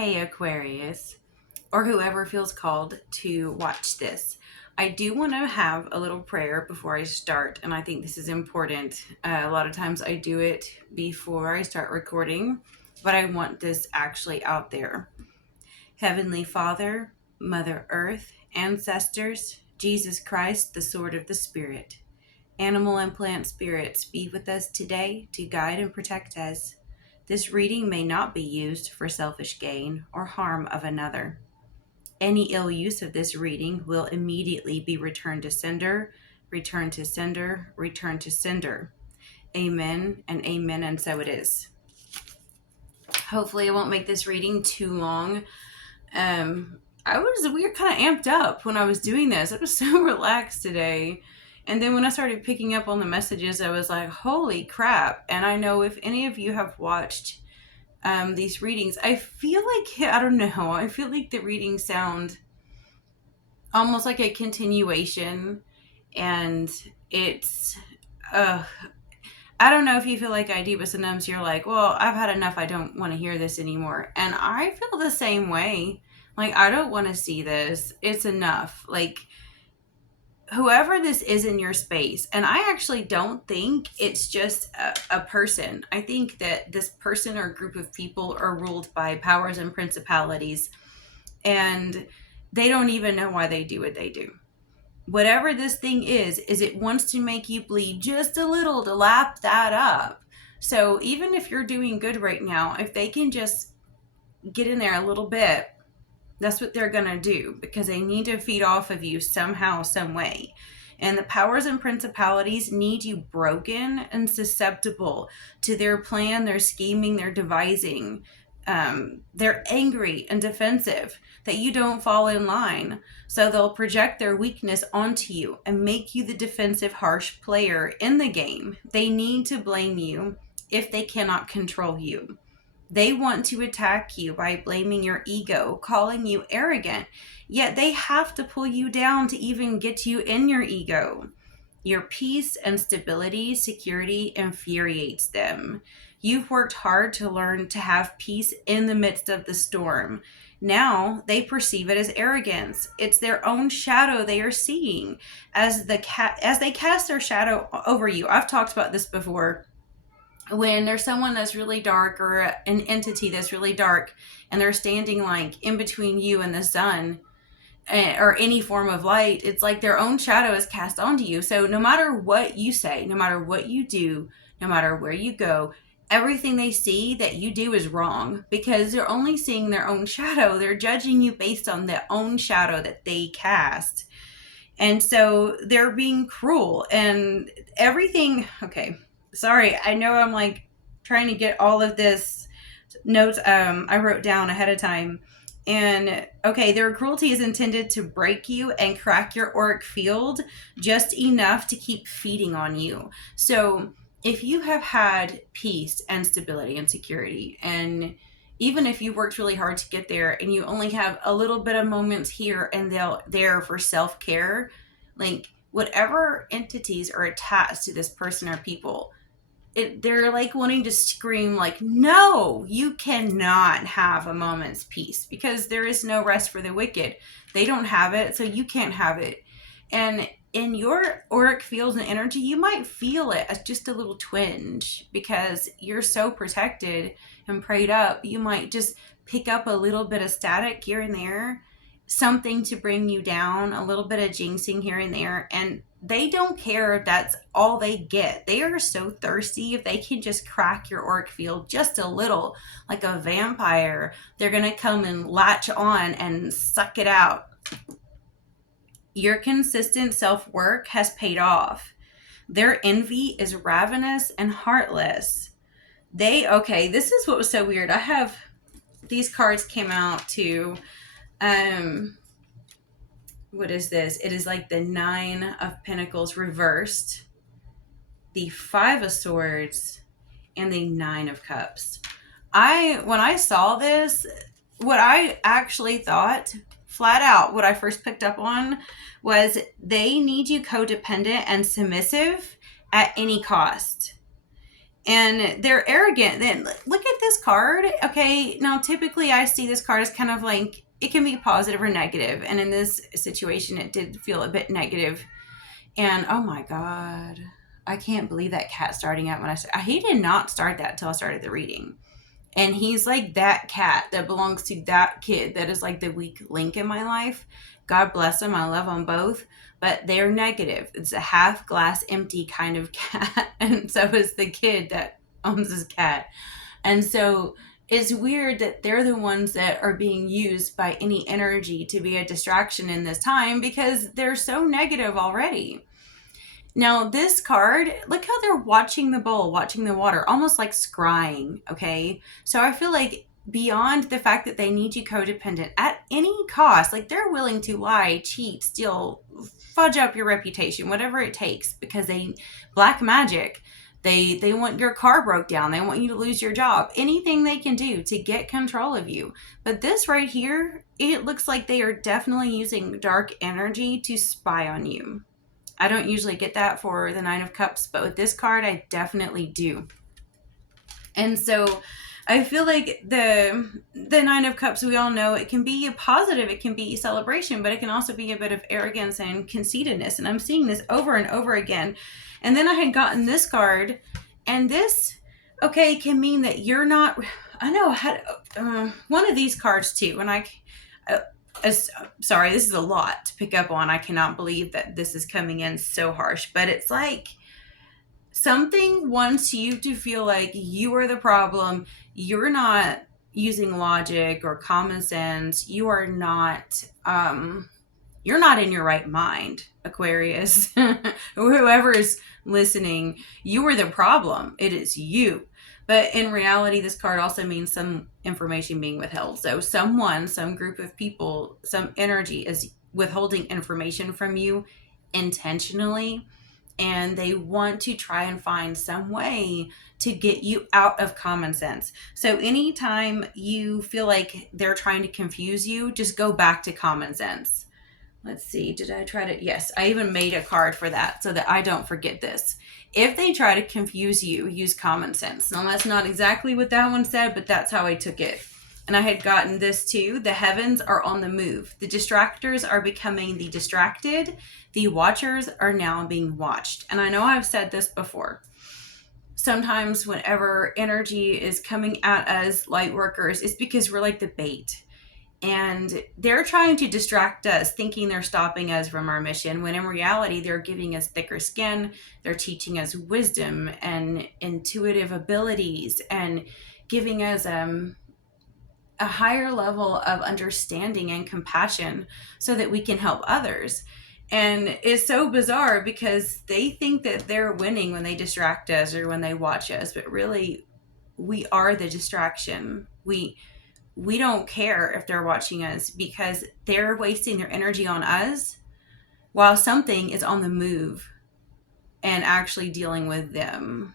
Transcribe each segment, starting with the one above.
Hey Aquarius, or whoever feels called to watch this. I do want to have a little prayer before I start, and I think this is important. A lot of times I do it before I start recording, but I want this actually out there. Heavenly Father, Mother Earth, ancestors, Jesus Christ, the sword of the Spirit, animal and plant spirits, be with us today to guide and protect us. This reading may not be used for selfish gain or harm of another. Any ill use of this reading will immediately be returned to sender, return to sender, return to sender. Amen and amen, and so it is. Hopefully I won't make this reading too long. We were kind of amped up when I was doing this. I was so relaxed today. And then when I started picking up on the messages, I was like, holy crap. And I know if any of you have watched these readings, I feel like, I don't know, I feel like the readings sound almost like a continuation. And it's, I don't know if you feel like I do, but sometimes you're like, well, I've had enough. I don't want to hear this anymore. And I feel the same way. Like, I don't want to see this. It's enough. Like, whoever this is in your space, and I actually don't think it's just a person. I think that this person or group of people are ruled by powers and principalities, and they don't even know why they do what they do. Whatever this thing is it wants to make you bleed just a little to lap that up. So even if you're doing good right now, if they can just get in there a little bit, that's what they're going to do, because they need to feed off of you somehow, some way. And the powers and principalities need you broken and susceptible to their plan, their scheming, their devising. They're angry and defensive that you don't fall in line. So they'll project their weakness onto you and make you the defensive, harsh player in the game. They need to blame you if they cannot control you. They want to attack you by blaming your ego, calling you arrogant, yet they have to pull you down to even get you in your ego. Your peace and stability, security infuriates them. You've worked hard to learn to have peace in the midst of the storm. Now they perceive it as arrogance. It's their own shadow they are seeing as they cast their shadow over you. I've talked about this before. When there's someone that's really dark, or an entity that's really dark, and they're standing like in between you and the sun, or any form of light, it's like their own shadow is cast onto you. So no matter what you say, no matter what you do, no matter where you go, everything they see that you do is wrong, because they're only seeing their own shadow. They're judging you based on their own shadow that they cast. And so they're being cruel and everything. Okay. Sorry, I know I'm like trying to get all of this notes I wrote down ahead of time. And okay, their cruelty is intended to break you and crack your auric field just enough to keep feeding on you. So if you have had peace and stability and security, and even if you worked really hard to get there and you only have a little bit of moments here and there for self-care, like whatever entities are attached to this person or people, they're like wanting to scream like, no, you cannot have a moment's peace, because there is no rest for the wicked. They don't have it, so you can't have it. And in your auric field and energy, you might feel it as just a little twinge, because you're so protected and prayed up. You might just pick up a little bit of static here and there, something to bring you down, a little bit of jinxing here and there. And they don't care if that's all they get. They are so thirsty. If they can just crack your auric field just a little, like a vampire, they're going to come and latch on and suck it out. Your consistent self-work has paid off. Their envy is ravenous and heartless. This is what was so weird. These cards came out to, what is this? It is like the 9 of Pentacles reversed, the 5 of Swords, and the 9 of Cups. When I saw this, what I actually thought, flat out, what I first picked up on was they need you codependent and submissive at any cost. and they're arrogant. Then look at this card. Okay, now typically I see this card as kind of like, it can be positive or negative, and in this situation it did feel a bit negative. And oh my god, I can't believe that cat starting out when he did not start that till I started the reading. And he's like that cat that belongs to that kid that is like the weak link in my life. God bless them. I love them both. But they're negative. It's a half glass empty kind of cat. And so is the kid that owns this cat. And so it's weird that they're the ones that are being used by any energy to be a distraction in this time because they're so negative already. Now, this card, look how they're watching the bowl, watching the water, almost like scrying, okay? So I feel like beyond the fact that they need you codependent at any cost, like they're willing to lie, cheat, steal, fudge up your reputation, whatever it takes, because black magic. They want your car broke down. They want you to lose your job. Anything they can do to get control of you. But this right here, it looks like they are definitely using dark energy to spy on you. I don't usually get that for the Nine of Cups, but with this card, I definitely do. And so I feel like the Nine of Cups, we all know it can be a positive, it can be a celebration, but it can also be a bit of arrogance and conceitedness. And I'm seeing this over and over again. And then I had gotten this card, and this, okay, can mean that you're not, I know I had one of these cards too, and sorry, this is a lot to pick up on. I cannot believe that this is coming in so harsh, but it's like something wants you to feel like you are the problem. You're not using logic or common sense. You are not, you're not in your right mind, Aquarius. Whoever is listening, you are the problem. It is you. But in reality, this card also means some information being withheld. So someone, some group of people, some energy is withholding information from you intentionally. And they want to try and find some way to get you out of common sense. So anytime you feel like they're trying to confuse you, just go back to common sense. Let's see, did I try to? Yes, I even made a card for that so that I don't forget this. If they try to confuse you, use common sense. Now, that's not exactly what that one said, but that's how I took it. And I had gotten this too. The heavens are on the move. The distractors are becoming the distracted. The watchers are now being watched. And I know I've said this before. Sometimes whenever energy is coming at us light workers, it's because we're like the bait. And they're trying to distract us, thinking they're stopping us from our mission, when in reality, they're giving us thicker skin. They're teaching us wisdom and intuitive abilities and giving us a higher level of understanding and compassion so that we can help others. And it's so bizarre because they think that they're winning when they distract us or when they watch us, but really, we are the distraction. We don't care if they're watching us because they're wasting their energy on us while something is on the move and actually dealing with them.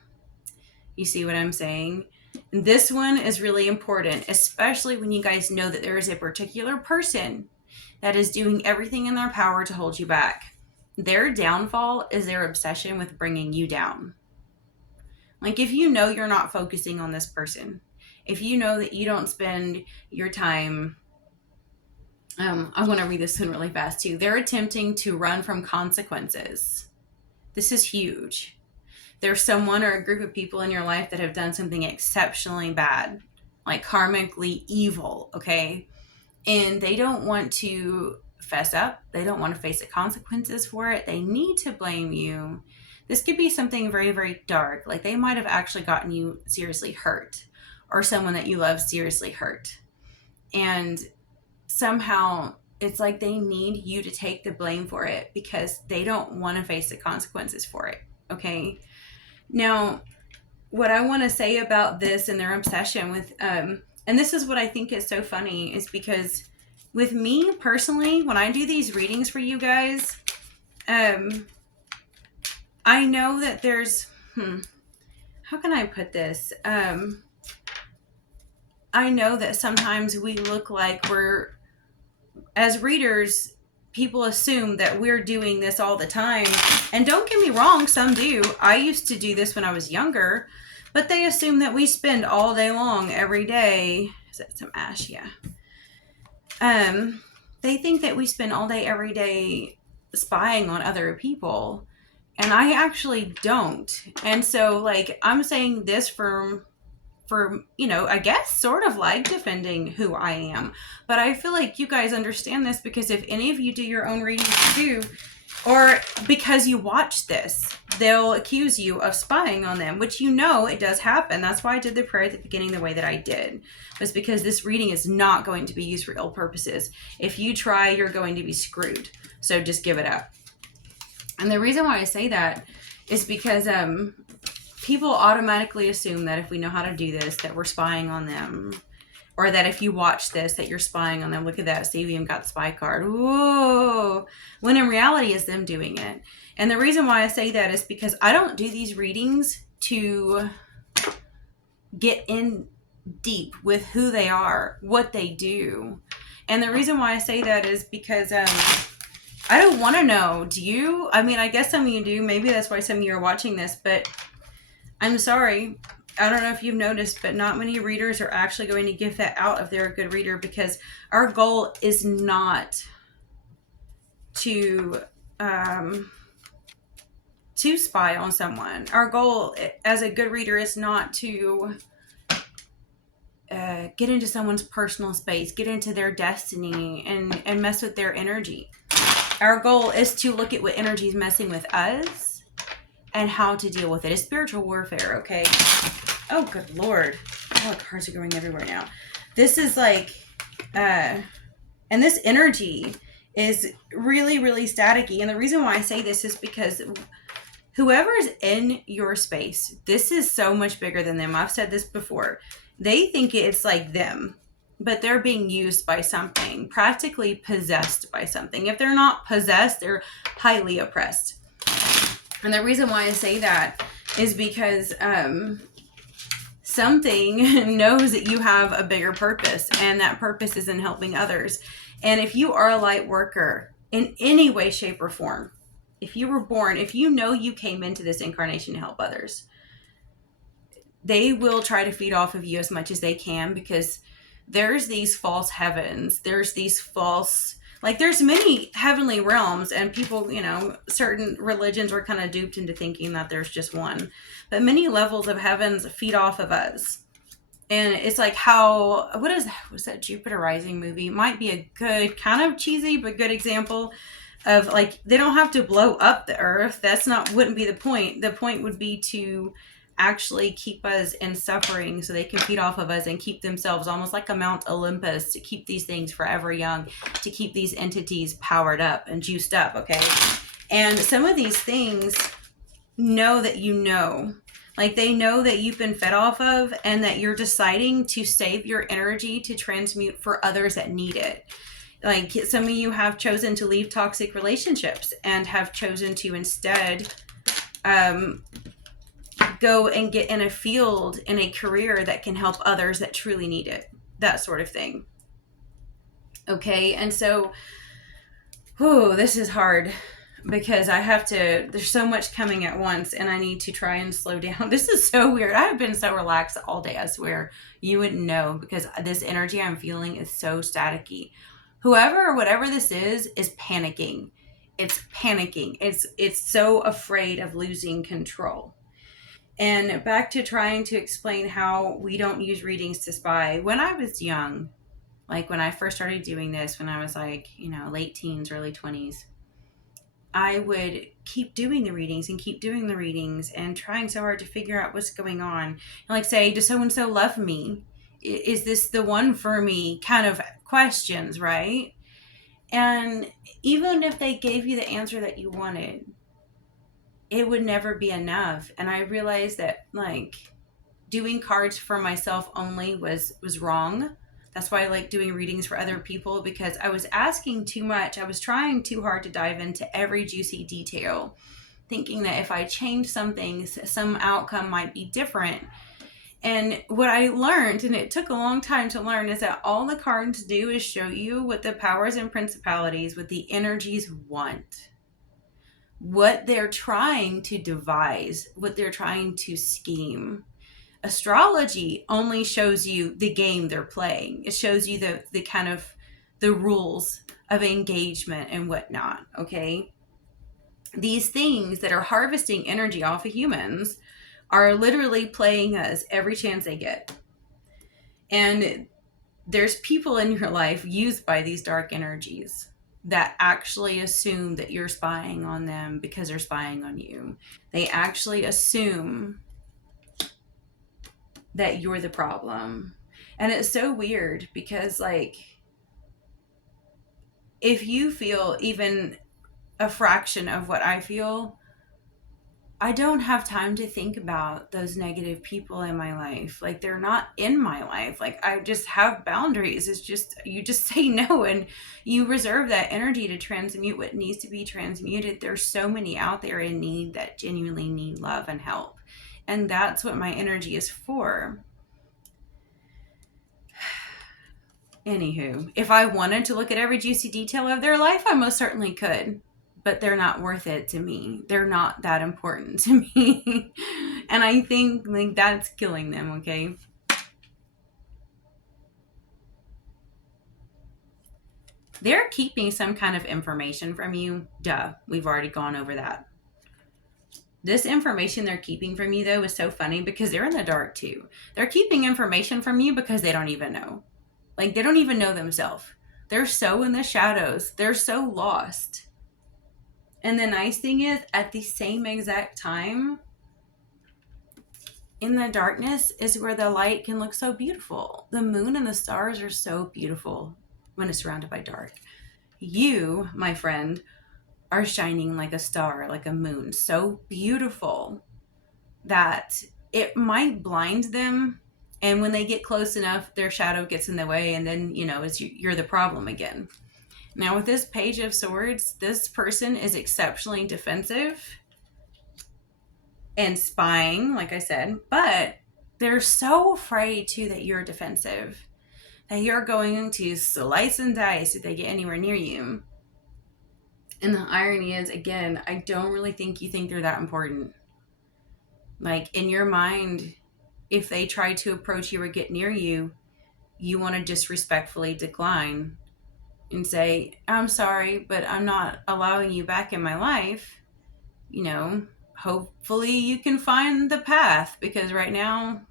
You see what I'm saying? And this one is really important, especially when you guys know that there is a particular person that is doing everything in their power to hold you back. Their downfall is their obsession with bringing you down. Like if you know you're not focusing on this person, if you know that you don't spend your time, I want to read this one really fast too. They're attempting to run from consequences. This is huge. There's someone or a group of people in your life that have done something exceptionally bad, like karmically evil, okay? And they don't want to fess up. They don't want to face the consequences for it. They need to blame you. This could be something very, very dark. Like they might have actually gotten you seriously hurt, or someone that you love seriously hurt. And somehow it's like they need you to take the blame for it because they don't want to face the consequences for it. Okay. Now, what I want to say about this and their obsession with, and this is what I think is so funny, is because with me personally, when I do these readings for you guys, I know that there's, how can I put this? I know that sometimes we look like we're, as readers, people assume that we're doing this all the time. And don't get me wrong, some do. I used to do this when I was younger, But they assume that we spend all day long, every day. Is that some ash? Yeah. They think that we spend all day, every day spying on other people. And I actually don't. And so, like, I'm saying this for I guess sort of like defending who I am. But I feel like you guys understand this, because if any of you do your own readings too, or because you watch this, they'll accuse you of spying on them, which it does happen. That's why I did the prayer at the beginning the way that I did, was because this reading is not going to be used for ill purposes. If you try, you're going to be screwed. So just give it up. And the reason why I say that is because people automatically assume that if we know how to do this, that we're spying on them. Or that if you watch this, that you're spying on them. Look at that. Stellium got the spy card. Whoa. When in reality, it's them doing it. And the reason why I say that is because I don't do these readings to get in deep with who they are, what they do. And the reason why I say that is because I don't want to know. Do you? I mean, I guess some of you do. Maybe that's why some of you are watching this. But I'm sorry. I don't know if you've noticed, but not many readers are actually going to give that out if they're a good reader, because our goal is not to spy on someone. Our goal as a good reader is not to get into someone's personal space, get into their destiny, and mess with their energy. Our goal is to look at what energy is messing with us and how to deal with it. It's spiritual warfare, okay? Oh, good Lord. Oh, the cards are going everywhere now. This is like, and this energy is really, really staticky. And the reason why I say this is because whoever's in your space, this is so much bigger than them. I've said this before. They think it's like them, but they're being used by something, practically possessed by something. If they're not possessed, they're highly oppressed. And the reason why I say that is because something knows that you have a bigger purpose, and that purpose is in helping others. And if you are a light worker in any way, shape, or form, if you were born, if you know you came into this incarnation to help others, they will try to feed off of you as much as they can, because there's these false heavens. There's these false, like, there's many heavenly realms, and people, certain religions were kind of duped into thinking that there's just one. But many levels of heavens feed off of us. And it's like was that Jupiter Rising movie? Might be a good, kind of cheesy, but good example of, like, they don't have to blow up the earth. Wouldn't be the point. The point would be to actually keep us in suffering so they can feed off of us and keep themselves almost like a Mount Olympus, to keep these things forever young, to keep these entities powered up and juiced up, okay? And some of these things know that like, they know that you've been fed off of, and that you're deciding to save your energy to transmute for others that need it. Like, some of you have chosen to leave toxic relationships and have chosen to instead go and get in a field, in a career that can help others that truly need it. That sort of thing. Okay, and so, this is hard, because there's so much coming at once, and I need to try and slow down. This is so weird. I've been so relaxed all day, I swear. You wouldn't know, because this energy I'm feeling is so staticky. Whoever or whatever this is panicking. It's panicking. It's so afraid of losing control. And back to trying to explain how we don't use readings to spy. When I was young, like when I first started doing this, when I was like, late teens, early 20s, I would keep doing the readings and trying so hard to figure out what's going on. And like, say, does so-and-so love me? Is this the one for me? Kind of questions, right? And even if they gave you the answer that you wanted, it would never be enough. And I realized that, like, doing cards for myself only was wrong. That's why I like doing readings for other people, because I was asking too much. I was trying too hard to dive into every juicy detail, thinking that if I changed something, some outcome might be different. And what I learned, and it took a long time to learn, is that all the cards do is show you what the powers and principalities, what the energies want, what they're trying to devise, what they're trying to scheme. Astrology only shows you the game they're playing. It shows you the kind of the rules of engagement and whatnot, okay? These things that are harvesting energy off of humans are literally playing us every chance they get. And there's people in your life used by these dark energies that actually assume that you're spying on them because they're spying on you. They actually assume that you're the problem. And it's so weird because, like, if you feel even a fraction of what I feel, I don't have time to think about those negative people in my life. Like, they're not in my life. Like, I just have boundaries. It's just, you just say no and you reserve that energy to transmute what needs to be transmuted. There's so many out there in need that genuinely need love and help. And that's what my energy is for. Anywho, if I wanted to look at every juicy detail of their life, I most certainly could. But they're not worth it to me. They're not that important to me. And I think, like, that's killing them, okay? They're keeping some kind of information from you. Duh, we've already gone over that. This information they're keeping from you, though, is so funny because they're in the dark, too. They're keeping information from you because they don't even know. Like, they don't even know themselves. They're so in the shadows. They're so lost. And the nice thing is, at the same exact time, in the darkness is where the light can look so beautiful. The moon and the stars are so beautiful when it's surrounded by dark. You, my friend, are shining like a star, like a moon. So beautiful that it might blind them. And when they get close enough, their shadow gets in the way. And then, you're the problem again. Now, with this Page of Swords, this person is exceptionally defensive and spying, like I said, but they're so afraid, too, that you're defensive, that you're going to slice and dice if they get anywhere near you. And the irony is, again, I don't really think you think they're that important. Like, in your mind, if they try to approach you or get near you, you want to disrespectfully decline and say, I'm sorry, but I'm not allowing you back in my life. Hopefully you can find the path, because right now,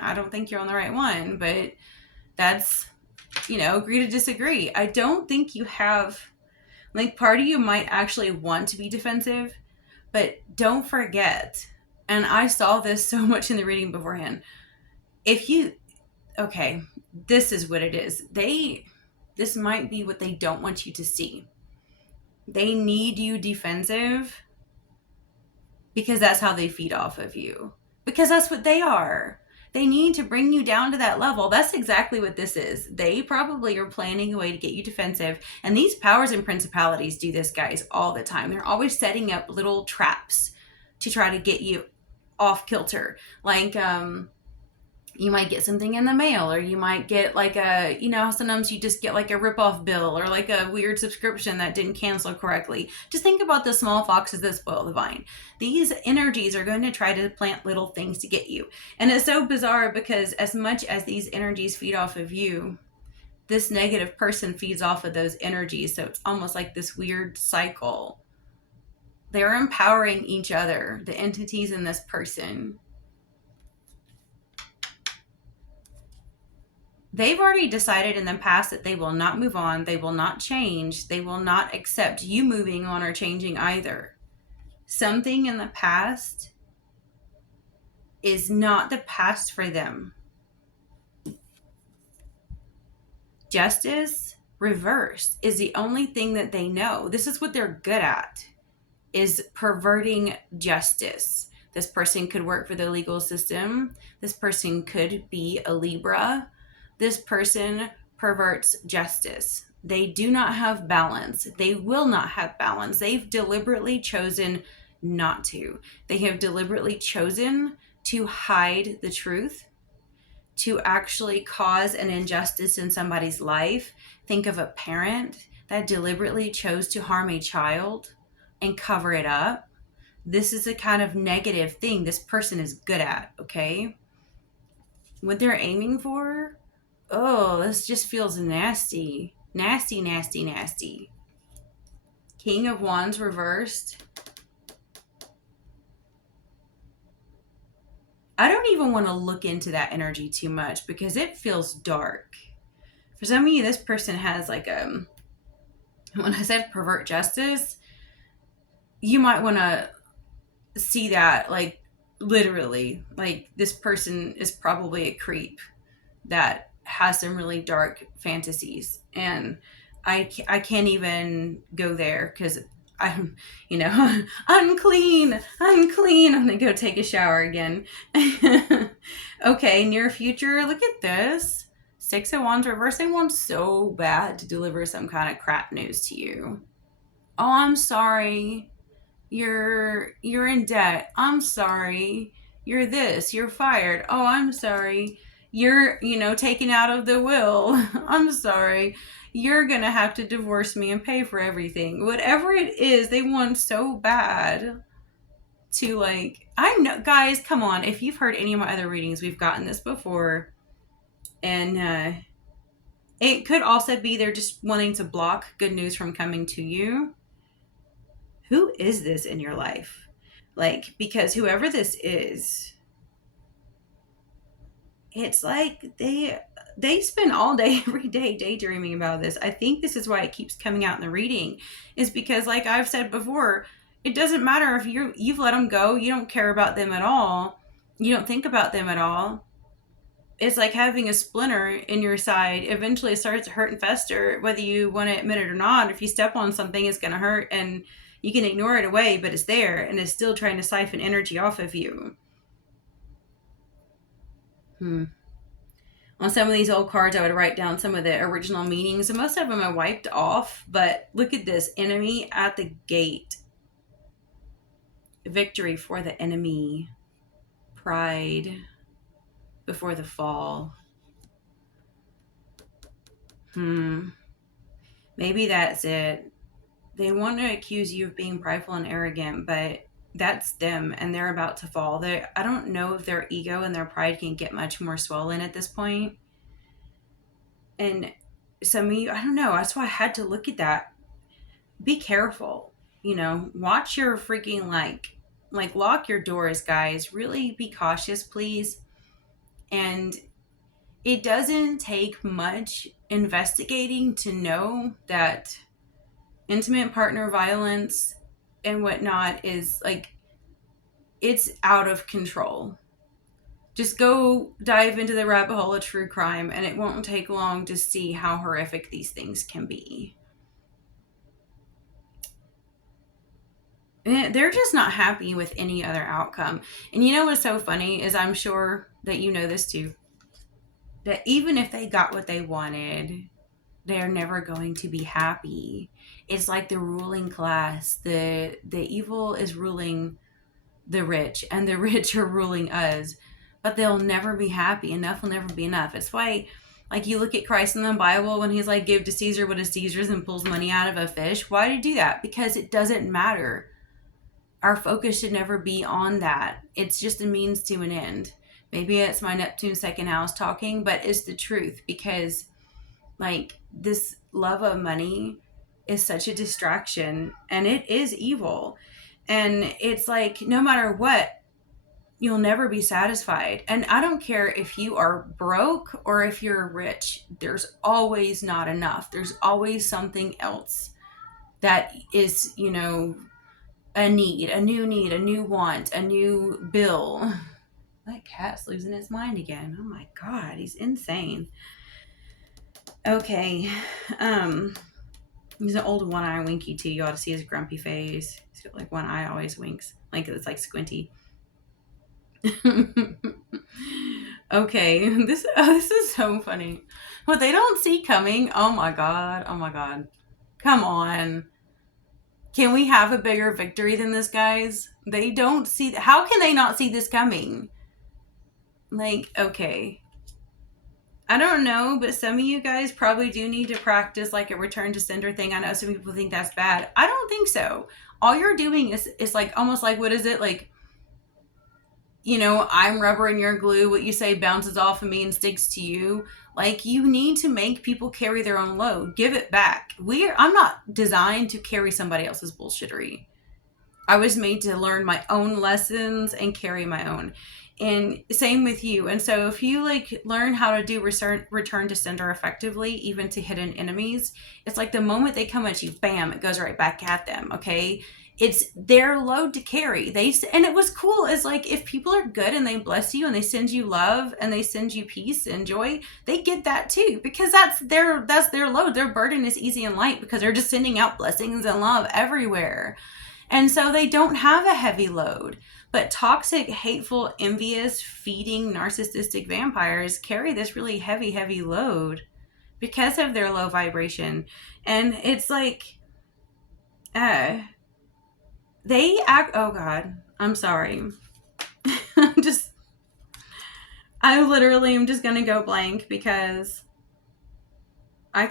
I don't think you're on the right one. But that's, agree to disagree. I don't think you have, like, part of you might actually want to be defensive, but don't forget, and I saw this so much in the reading beforehand, okay, this is what it is. This might be what they don't want you to see. They need you defensive because that's how they feed off of you. Because that's what they are. They need to bring you down to that level. That's exactly what this is. They probably are planning a way to get you defensive. And these powers and principalities do this, guys, all the time. They're always setting up little traps to try to get you off kilter. Like, you might get something in the mail, or you might get like sometimes you just get like a rip-off bill or like a weird subscription that didn't cancel correctly. Just think about the small foxes that spoil the vine. These energies are going to try to plant little things to get you. And it's so bizarre because as much as these energies feed off of you, this negative person feeds off of those energies. So it's almost like this weird cycle. They're empowering each other, the entities in this person. They've already decided in the past that they will not move on. They will not change. They will not accept you moving on or changing either. Something in the past is not the past for them. Justice reversed is the only thing that they know. This is what they're good at, is perverting justice. This person could work for the legal system. This person could be a Libra. This person perverts justice. They do not have balance. They will not have balance. They've deliberately chosen not to. They have deliberately chosen to hide the truth, to actually cause an injustice in somebody's life. Think of a parent that deliberately chose to harm a child and cover it up. This is a kind of negative thing this person is good at, okay? what they're aiming for. Oh, this just feels nasty. Nasty, nasty, nasty. King of Wands reversed. I don't even want to look into that energy too much because it feels dark. For some of you, this person has like when I said pervert justice, you might want to see that like literally. Like this person is probably a creep that has some really dark fantasies, and I can't even go there because I'm, unclean, unclean. I'm gonna go take a shower again. Okay, near future. Look at this. Six of Wands reverse. They want so bad to deliver some kind of crap news to you. Oh, I'm sorry. You're in debt. I'm sorry. You're this. You're fired. Oh, I'm sorry. You're, taken out of the will. I'm sorry. You're going to have to divorce me and pay for everything. Whatever it is, they want so bad to like, I know, guys, come on. If you've heard any of my other readings, we've gotten this before. And it could also be they're just wanting to block good news from coming to you. Who is this in your life? Like, because whoever this is, it's like they spend all day every day daydreaming about this. I think this is why it keeps coming out in the reading, is because like I've said before, it doesn't matter if you've let them go, you don't care about them at all, you don't think about them at all. It's like having a splinter in your side. Eventually it starts to hurt and fester, whether you want to admit it or not. If you step on something, it's going to hurt, and you can ignore it away, but it's there and it's still trying to siphon energy off of you. On some of these old cards, I would write down some of the original meanings, and most of them I wiped off. But look at this: enemy at the gate, victory for the enemy, pride before the fall. Maybe that's it. They want to accuse you of being prideful and arrogant, but that's them, and they're about to fall. I don't know if their ego and their pride can get much more swollen at this point. And some of you, I don't know. That's why I had to look at that. Be careful. Watch your freaking like lock your doors, guys. Really be cautious, please. And it doesn't take much investigating to know that intimate partner violence and whatnot is like, it's out of control. Just go dive into the rabbit hole of true crime, and it won't take long to see how horrific these things can be. And they're just not happy with any other outcome. And you know what's so funny is, I'm sure that you know this too, that even if they got what they wanted, they're never going to be happy. It's like the ruling class. The evil is ruling the rich, and the rich are ruling us. But they'll never be happy. Enough will never be enough. It's why, like, you look at Christ in the Bible when he's like, give to Caesar what is Caesar's, and pulls money out of a fish. Why did he do that? Because it doesn't matter. Our focus should never be on that. It's just a means to an end. Maybe it's my Neptune second house talking, but it's the truth, because like this love of money is such a distraction, and it is evil. And it's like, no matter what, you'll never be satisfied. And I don't care if you are broke or if you're rich, there's always not enough. There's always something else that is, a need, a new want, a new bill. That cat's losing his mind again. Oh my God, he's insane. Okay. He's an old one eye winky too. You ought to see his grumpy face. He's got like one eye always winks. Like it's like squinty. Okay. This is so funny. What they don't see coming. Oh my God. Oh my God. Come on. Can we have a bigger victory than this, guys? They don't see. How can they not see this coming? Like, okay. I don't know, but some of you guys probably do need to practice like a return to sender thing. I know some people think that's bad. I don't think so. All you're doing is like almost like, what is it? Like I'm rubber and you're glue. What you say bounces off of me and sticks to you. Like, you need to make people carry their own load. Give it back. I'm not designed to carry somebody else's bullshittery. I was made to learn my own lessons and carry my own. And same with you. And so if you like learn how to do return to sender effectively, even to hidden enemies, it's like the moment they come at you, bam, it goes right back at them. Okay. It's their load to carry. And it was cool. It's like, if people are good and they bless you and they send you love and they send you peace and joy, they get that too, because that's their load. Their burden is easy and light because they're just sending out blessings and love everywhere. And so they don't have a heavy load. But toxic, hateful, envious, feeding, narcissistic vampires carry this really heavy, heavy load because of their low vibration. And it's like, uh, they act, oh God, I'm sorry. I literally am just going to go blank because I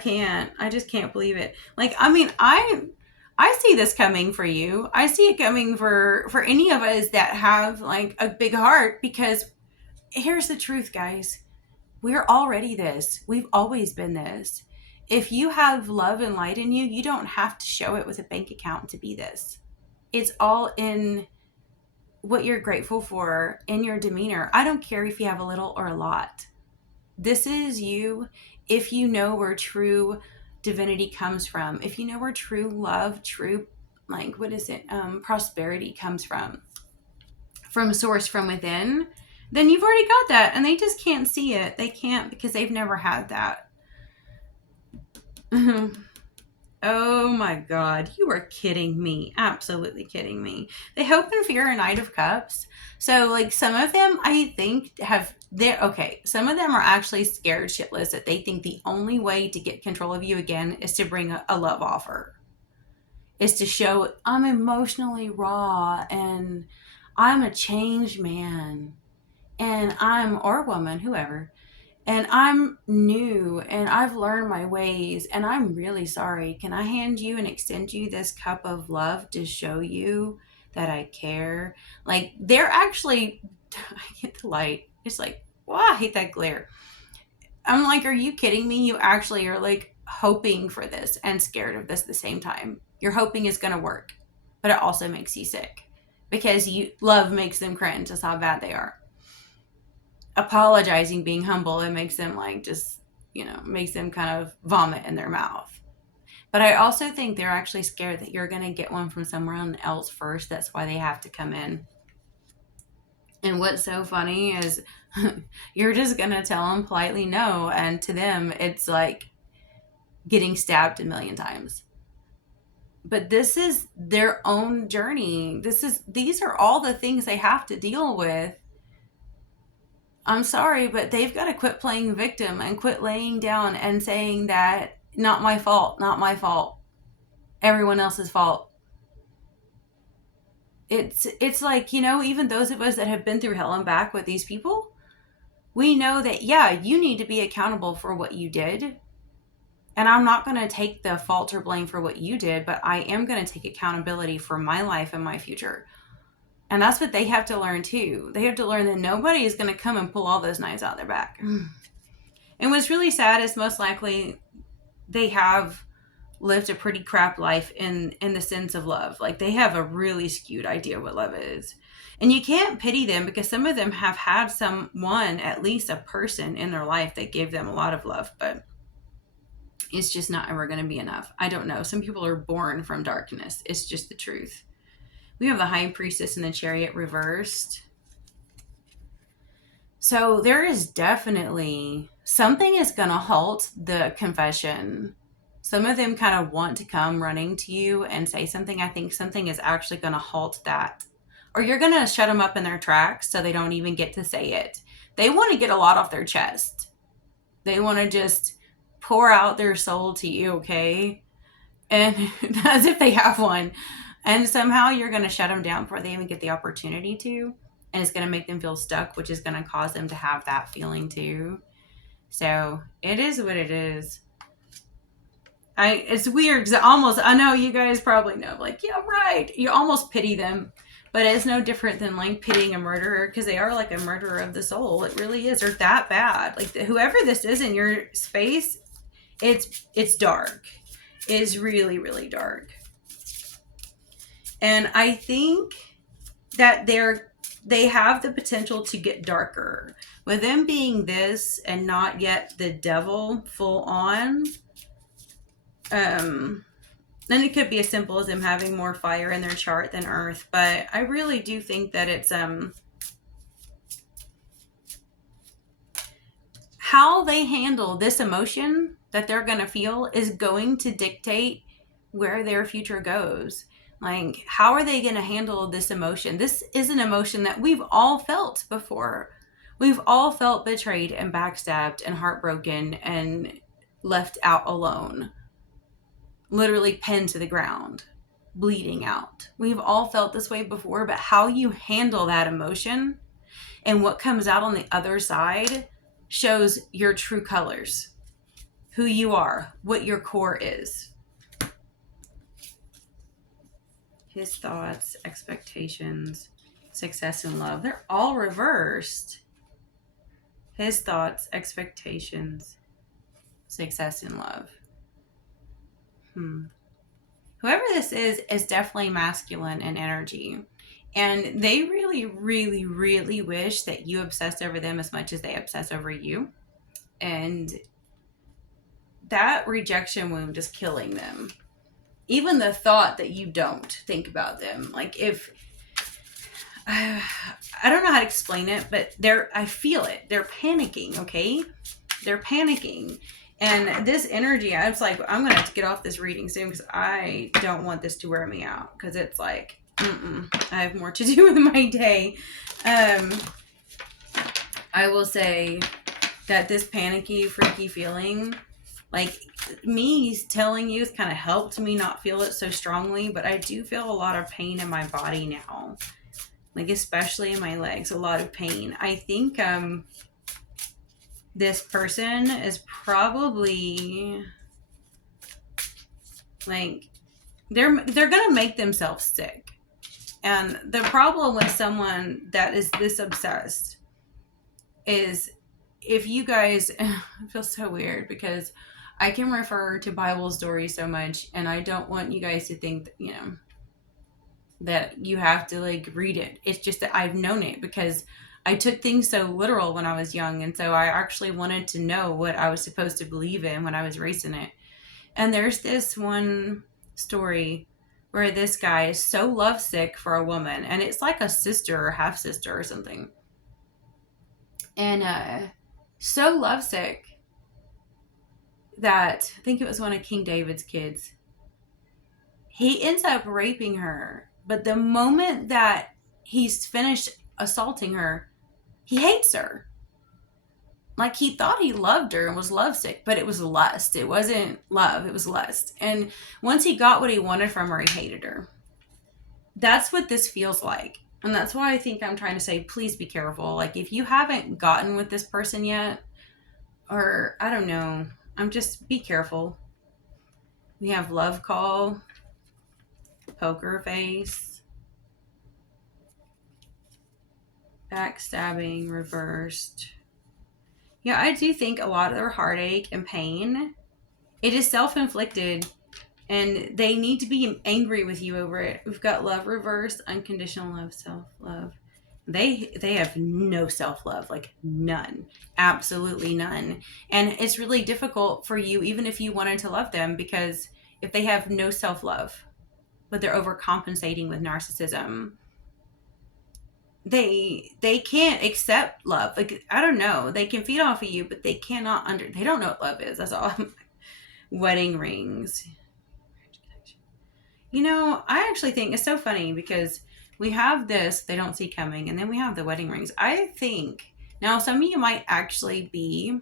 just can't believe it. Like, I mean, I see this coming for you. I see it coming for any of us that have like a big heart, because here's the truth, guys. We're already this. We've always been this. If you have love and light in you, you don't have to show it with a bank account to be this. It's all in what you're grateful for, in your demeanor. I don't care if you have a little or a lot. This is you. If you know where true divinity comes from, if you know where true love, true, like, what is it, prosperity comes from source, from within, then you've already got that, and they just can't see it. They can't, because they've never had that. Oh my God, you are kidding me. Absolutely kidding me. They hope and fear a Knight of Cups. So, like, some of them, I think, some of them are actually scared shitless that they think the only way to get control of you again is to bring a love offer. Is to show, I'm emotionally raw, and I'm a changed man, and or woman, whoever, and I'm new and I've learned my ways and I'm really sorry. Can I hand you and extend you this cup of love to show you that I care? Like, they're actually, I get the light. It's like, wow, I hate that glare. I'm like, are you kidding me? You actually are like hoping for this and scared of this at the same time. You're hoping it's going to work, but it also makes you sick because love makes them cringe. That's how bad they are. Apologizing, being humble, it makes them like just, makes them kind of vomit in their mouth. But I also think they're actually scared that you're going to get one from somewhere else first. That's why they have to come in. And what's so funny is you're just going to tell them politely no. And to them, it's like getting stabbed a million times. But this is their own journey. These are all the things they have to deal with. I'm sorry, but they've got to quit playing victim and quit laying down and saying that, not my fault, not my fault, everyone else's fault. It's like, even those of us that have been through hell and back with these people, we know that, yeah, you need to be accountable for what you did. And I'm not going to take the fault or blame for what you did, but I am going to take accountability for my life and my future. And that's what they have to learn too. They have to learn that nobody is going to come and pull all those knives out of their back. And what's really sad is most likely they have lived a pretty crap life in the sense of love. Like, they have a really skewed idea of what love is. And you can't pity them because some of them have had someone, at least a person in their life that gave them a lot of love, but it's just not ever going to be enough. I don't know. Some people are born from darkness. It's just the truth. We have the High Priestess and the Chariot reversed. So there is definitely something is going to halt the confession. Some of them kind of want to come running to you and say something. I think something is actually going to halt that. Or you're going to shut them up in their tracks so they don't even get to say it. They want to get a lot off their chest. They want to just pour out their soul to you, okay? And as if they have one. And somehow you're going to shut them down before they even get the opportunity to. And it's going to make them feel stuck, which is going to cause them to have that feeling too. So it is what it is. It's weird because I know you guys probably know, like, yeah, right. You almost pity them. But it's no different than like pitying a murderer, because they are like a murderer of the soul. It really is. They're that bad. Like whoever this is in your space, it's dark. It's really, really dark. And I think that they have the potential to get darker. With them being this and not yet the devil full on, then it could be as simple as them having more fire in their chart than earth. But I really do think that it's how they handle this emotion that they're going to feel is going to dictate where their future goes. Like, how are they going to handle this emotion? This is an emotion that we've all felt before. We've all felt betrayed and backstabbed and heartbroken and left out alone. Literally pinned to the ground, bleeding out. We've all felt this way before, but how you handle that emotion and what comes out on the other side shows your true colors, who you are, what your core is. His thoughts, expectations, success, and love. They're all reversed. His thoughts, expectations, success, and love. Whoever this is definitely masculine in energy. And they really, really, really wish that you obsess over them as much as they obsess over you. And that rejection wound is killing them. Even the thought that you don't think about them. Like if, I don't know how to explain it, but I feel it. They're panicking, okay? They're panicking. And this energy, I was like, I'm going to have to get off this reading soon because I don't want this to wear me out. Because it's like, I have more to do with my day. I will say that this panicky, freaky feeling, like me telling you, it's kind of helped me not feel it so strongly. But I do feel a lot of pain in my body now. Like especially in my legs, a lot of pain. I think this person is probably like they're gonna make themselves sick. And the problem with someone that is this obsessed is if you guys, it feels so weird because I can refer to Bible stories so much, and I don't want you guys to think that, that you have to like read it. It's just that I've known it because I took things so literal when I was young, and so I actually wanted to know what I was supposed to believe in when I was raising it. And there's this one story where this guy is so lovesick for a woman, and it's like a sister or half sister or something, and so lovesick that I think it was one of King David's kids. He ends up raping her, but the moment that he's finished assaulting her, he hates her. Like he thought he loved her and was lovesick, but it was lust. It wasn't love, it was lust. And once he got what he wanted from her, he hated her. That's what this feels like. And that's why I think I'm trying to say, please be careful. Like if you haven't gotten with this person yet, or I don't know, be careful. We have love call, poker face, backstabbing reversed. Yeah, I do think a lot of their heartache and pain, it is self-inflicted, and they need to be angry with you over it. We've got love reversed, unconditional love, self-love. They have no self-love, like none, absolutely none. And it's really difficult for you, even if you wanted to love them, because if they have no self-love, but they're overcompensating with narcissism, they can't accept love. Like I don't know, they can feed off of you, but they cannot they don't know what love is. That's all. Wedding rings. I actually think it's so funny because we have this they don't see coming, and then we have the wedding rings. I think now some of you might actually be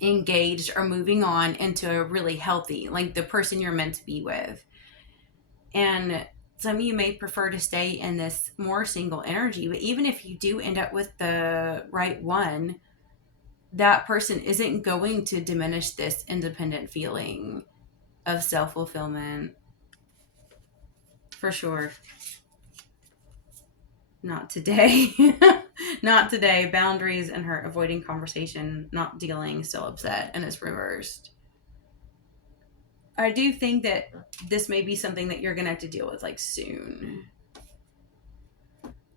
engaged or moving on into a really healthy, like the person you're meant to be with, and some of you may prefer to stay in this more single energy. But even if you do end up with the right one, that person isn't going to diminish this independent feeling of self-fulfillment. For sure. Not today. Not today. Boundaries and her avoiding conversation, not dealing, still upset, and it's reversed. I do think that this may be something that you're going to have to deal with like soon.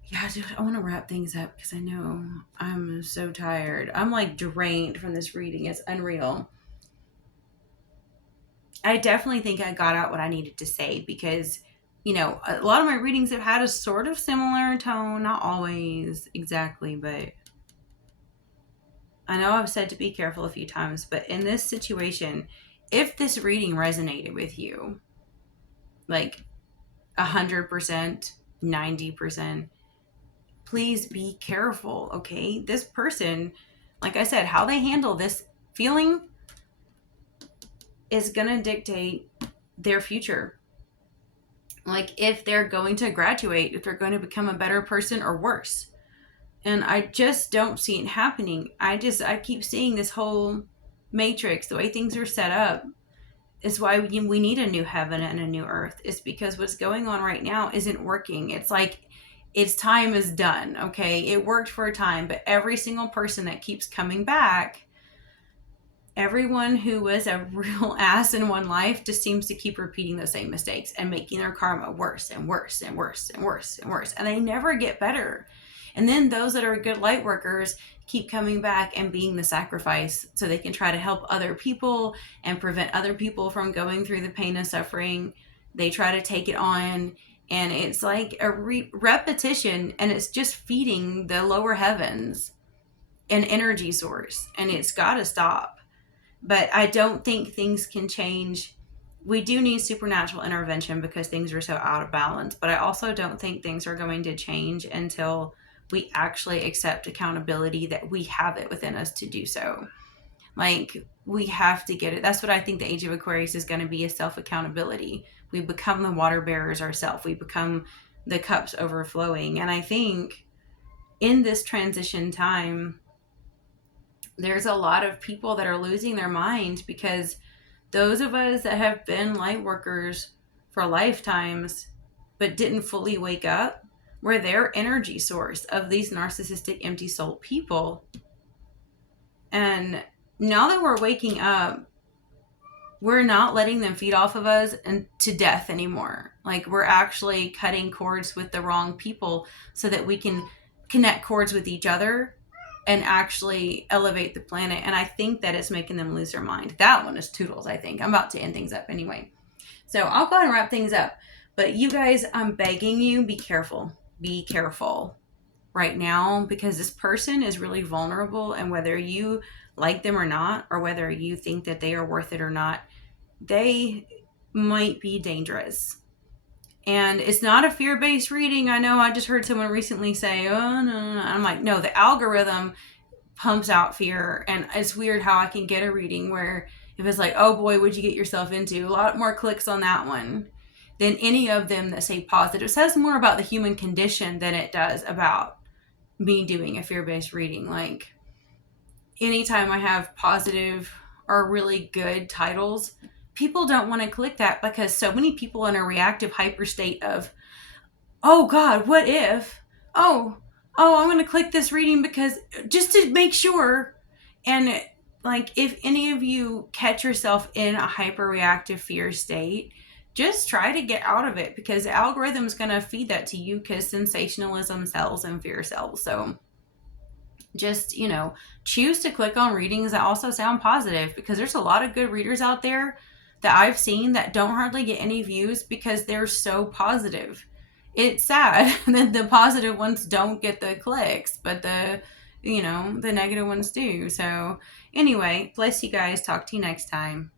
Yeah, dude, I want to wrap things up because I know I'm so tired. I'm like drained from this reading. It's unreal. I definitely think I got out what I needed to say because, you know, a lot of my readings have had a sort of similar tone. Not always exactly, but I know I've said to be careful a few times. But in this situation, if this reading resonated with you, like 100%, 90%, please be careful, okay? This person, like I said, how they handle this feeling is going to dictate their future. Like if they're going to graduate, if they're going to become a better person or worse. And I just don't see it happening. I keep seeing this whole matrix, the way things are set up, is why we need a new heaven and a new earth. It's because what's going on right now isn't working. It's like its time is done, okay? It worked for a time, but every single person that keeps coming back, everyone who was a real ass in one life just seems to keep repeating the same mistakes and making their karma worse and worse and worse and worse and worse. And they never get better. And then those that are good light workers keep coming back and being the sacrifice so they can try to help other people and prevent other people from going through the pain and suffering. They try to take it on. And it's like a repetition, and it's just feeding the lower heavens an energy source. And it's got to stop. But I don't think things can change. We do need supernatural intervention because things are so out of balance. But I also don't think things are going to change until we actually accept accountability that we have it within us to do so. Like, we have to get it. That's what I think the Age of Aquarius is going to be, is self-accountability. We become the water bearers ourselves. We become the cups overflowing. And I think in this transition time, there's a lot of people that are losing their mind because those of us that have been light workers for lifetimes but didn't fully wake up were their energy source of these narcissistic, empty soul people. And now that we're waking up, we're not letting them feed off of us and to death anymore. Like, we're actually cutting cords with the wrong people so that we can connect cords with each other and actually elevate the planet. And I think that it's making them lose their mind. That one is toodles, I think. I'm about to end things up anyway. So I'll go ahead and wrap things up. But you guys, I'm begging you, be careful. Be careful right now, because this person is really vulnerable, and whether you like them or not, or whether you think that they are worth it or not, they might be dangerous. And it's not a fear-based reading. I know I just heard someone recently say, oh, no. I'm like, no, the algorithm pumps out fear. And it's weird how I can get a reading where if it's like, oh boy, what'd you get yourself into? A lot more clicks on that one than any of them that say positive. It says more about the human condition than it does about me doing a fear-based reading. Like, anytime I have positive or really good titles, people don't want to click that because so many people in a reactive hyper state of, oh God, what if? Oh, I'm going to click this reading because just to make sure. And like, if any of you catch yourself in a hyper reactive fear state, just try to get out of it, because the algorithm is going to feed that to you, because sensationalism sells and fear sells. So just, choose to click on readings that also sound positive, because there's a lot of good readers out there that I've seen that don't hardly get any views because they're so positive. It's sad that the positive ones don't get the clicks, but the negative ones do. So anyway, bless you guys. Talk to you next time.